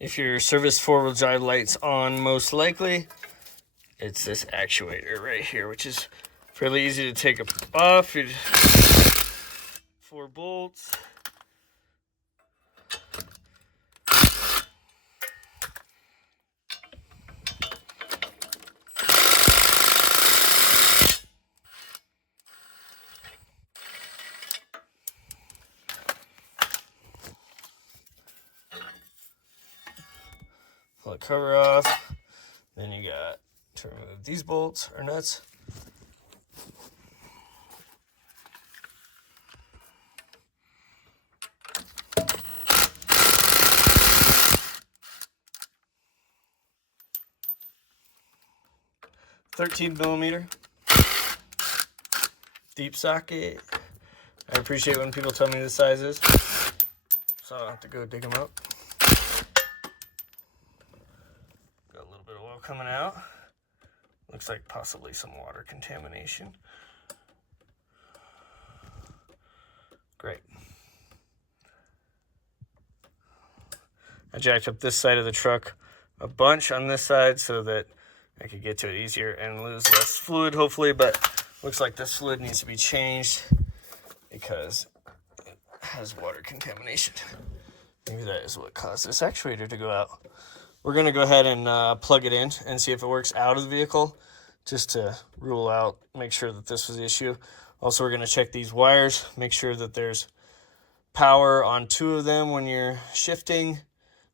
if your service four-wheel drive light's on, most likely it's this actuator right here, which is fairly easy to take off. 4 bolts. Pull the cover off. Then you got to remove these bolts or nuts. $13mm deep socket. I appreciate when people tell me the sizes, so I don't have to go dig them up. Got a little bit of oil coming out. Looks like possibly some water contamination. Great. I jacked up this side of the truck a bunch on this side so that I could get to it easier and lose less fluid, hopefully, but looks like this fluid needs to be changed because it has water contamination. Maybe that is what caused this actuator to go out. We're gonna go ahead and plug it in and see if it works out of the vehicle, just to rule out, make sure that this was the issue. Also, we're gonna check these wires, make sure that there's power on 2 of them when you're shifting.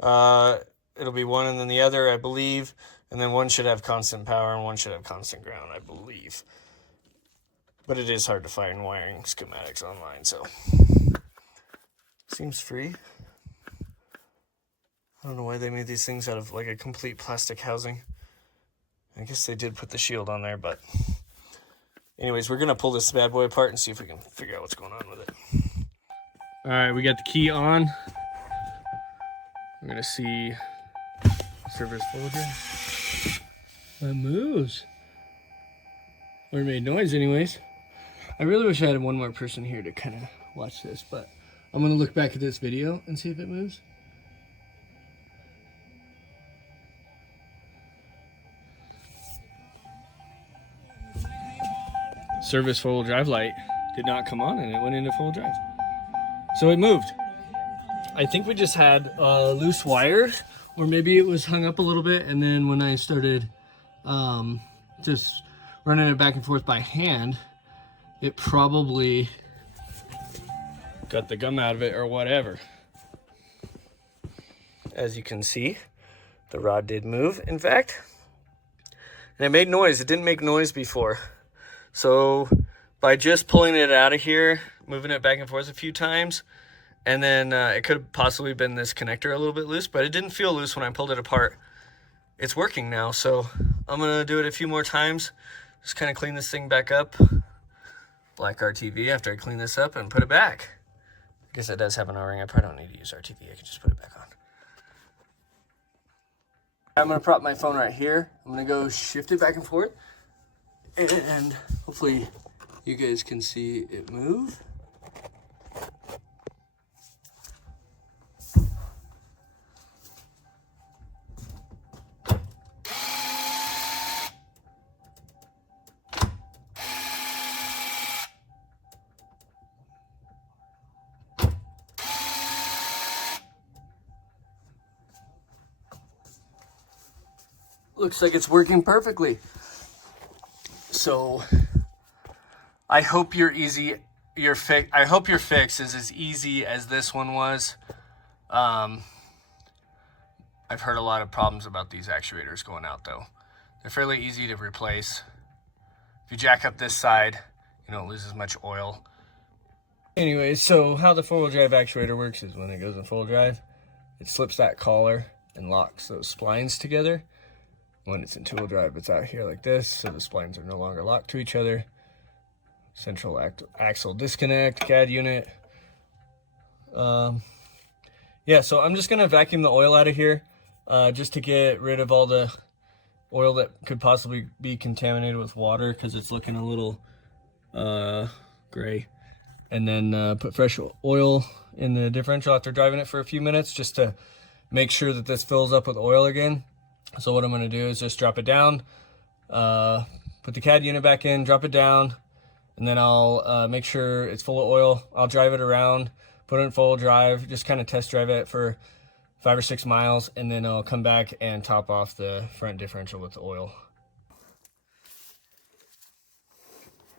It'll be one and then the other, I believe. And then one should have constant power and one should have constant ground, I believe. But it is hard to find wiring schematics online, so. Seems free. I don't know why they made these things out of like a complete plastic housing. I guess they did put the shield on there, but. Anyways, we're gonna pull this bad boy apart and see if we can figure out what's going on with it. All right, we got the key on. We're gonna see service folder. It moves. Or it made noise anyways. I really wish I had one more person here to kind of watch this, but I'm gonna look back at this video and see if it moves. Service four-wheel drive light did not come on and it went into full drive. So it moved. I think we just had loose wire, or maybe it was hung up a little bit, and then when I started just running it back and forth by hand, it probably got the gum out of it or whatever. As you can see, the rod did move, in fact, and it made noise. It didn't make noise before. So by just pulling it out of here, moving it back and forth a few times, and then it could have possibly been this connector a little bit loose, but it didn't feel loose when I pulled it apart. It's working now, so I'm gonna do it a few more times. Just kind of clean this thing back up. Black RTV after I clean this up and put it back. I guess it does have an O-ring. I probably don't need to use RTV. I can just put it back on. I'm gonna prop my phone right here. I'm gonna go shift it back and forth, and hopefully you guys can see it move. Looks like it's working perfectly. So I hope your fix is as easy as this one was. I've heard a lot of problems about these actuators going out though. They're fairly easy to replace. If you jack up this side, you don't lose as much oil. Anyway, so how the four-wheel drive actuator works is when it goes in full drive, it slips that collar and locks those splines together. When it's in two-wheel drive, it's out here like this, so the splines are no longer locked to each other. Central axle disconnect, CAD unit. Yeah, so I'm just gonna vacuum the oil out of here just to get rid of all the oil that could possibly be contaminated with water, because it's looking a little gray. And then put fresh oil in the differential after driving it for a few minutes, just to make sure that this fills up with oil again. So what I'm going to do is just drop it down, put the CAD unit back in, drop it down, and then I'll make sure it's full of oil. I'll drive it around, put it in full drive, just kind of test drive it for 5 or 6 miles, and then I'll come back and top off the front differential with the oil.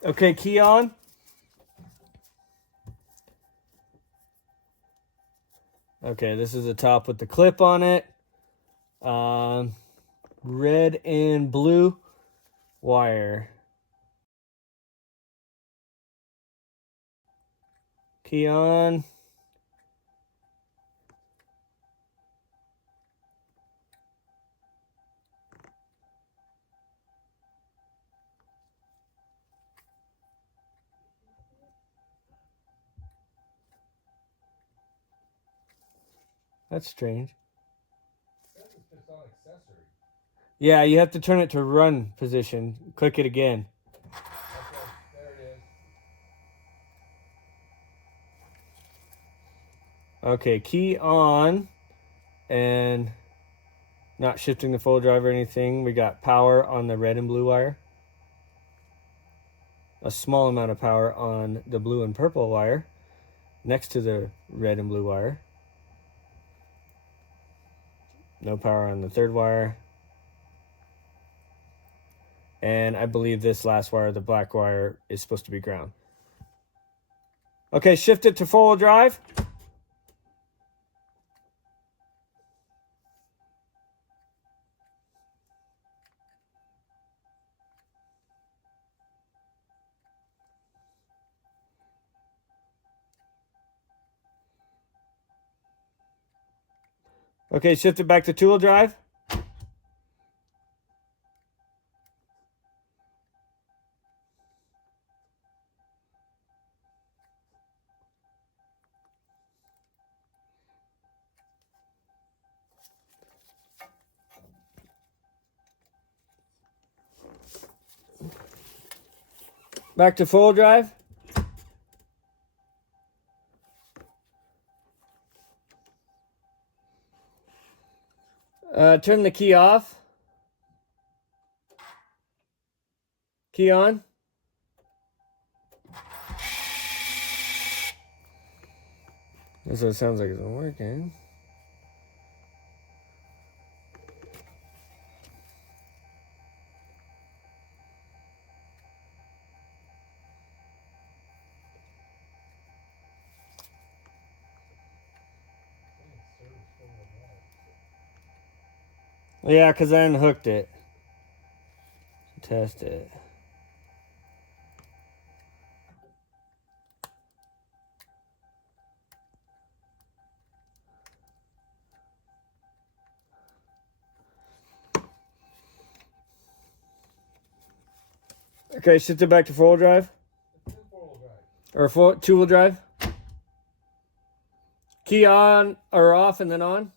Okay, key on. Okay, this is the top with the clip on it. Red and blue wire. Key on. That's strange. It's on accessory. Yeah, you have to turn it to run position. Click it again. Okay, there it is. Okay, key on, and not shifting the full drive or anything. We got power on the red and blue wire. A small amount of power on the blue and purple wire next to the red and blue wire. No power on the third wire. And I believe this last wire, the black wire, is supposed to be ground. Okay, shift it to full drive. Okay, shift it back to two-wheel drive. Back to full drive. Turn the key off. Key on. So it sounds like it's not working. Yeah, because I unhooked it. Test it. Okay, shift it back to four-wheel drive. It's in four-wheel drive. Or two-wheel drive. Key on or off and then on.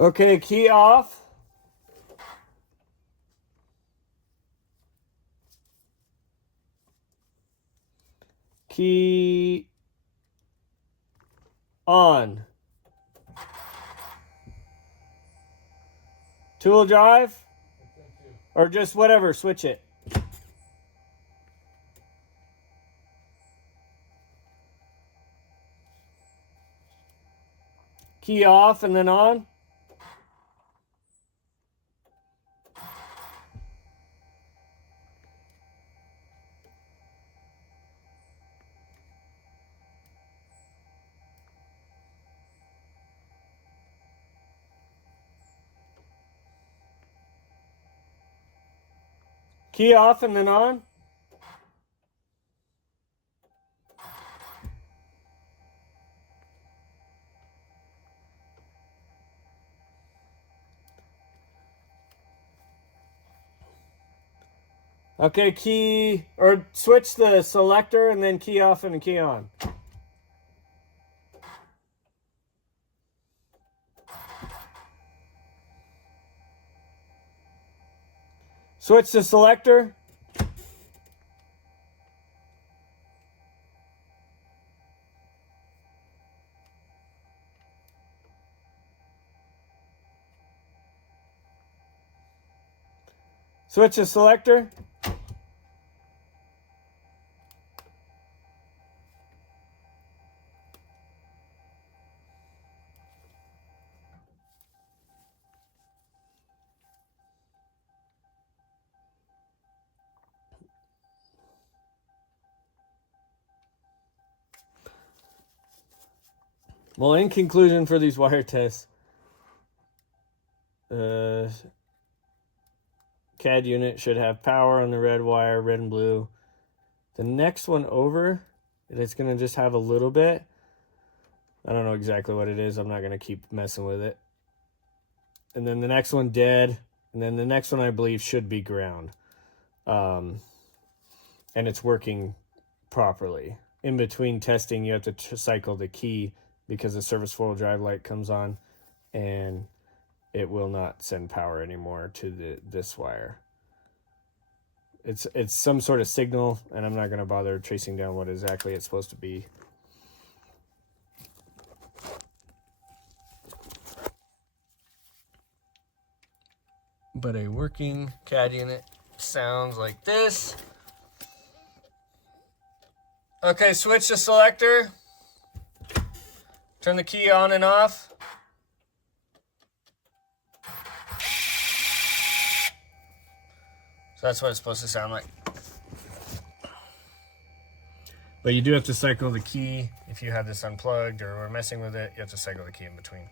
Okay, key off. Key on. Two-wheel drive? It's in two. Or just whatever, switch it. Key off and then on. Key off and then on. Okay, key, or switch the selector and then key off and key on. Switch the selector. Switch the selector. Well, in conclusion for these wire tests, CAD unit should have power on the red wire, red and blue. The next one over, it's going to just have a little bit. I don't know exactly what it is. I'm not going to keep messing with it. And then the next one dead. And then the next one I believe should be ground. And it's working properly. In between testing, you have to cycle the key because the service four-wheel drive light comes on and it will not send power anymore to this wire. It's some sort of signal, and I'm not going to bother tracing down what exactly it's supposed to be. But a working CAD unit sounds like this. Okay, switch the selector. Turn the key on and off. So that's what it's supposed to sound like. But you do have to cycle the key. If you have this unplugged or we're messing with it, you have to cycle the key in between.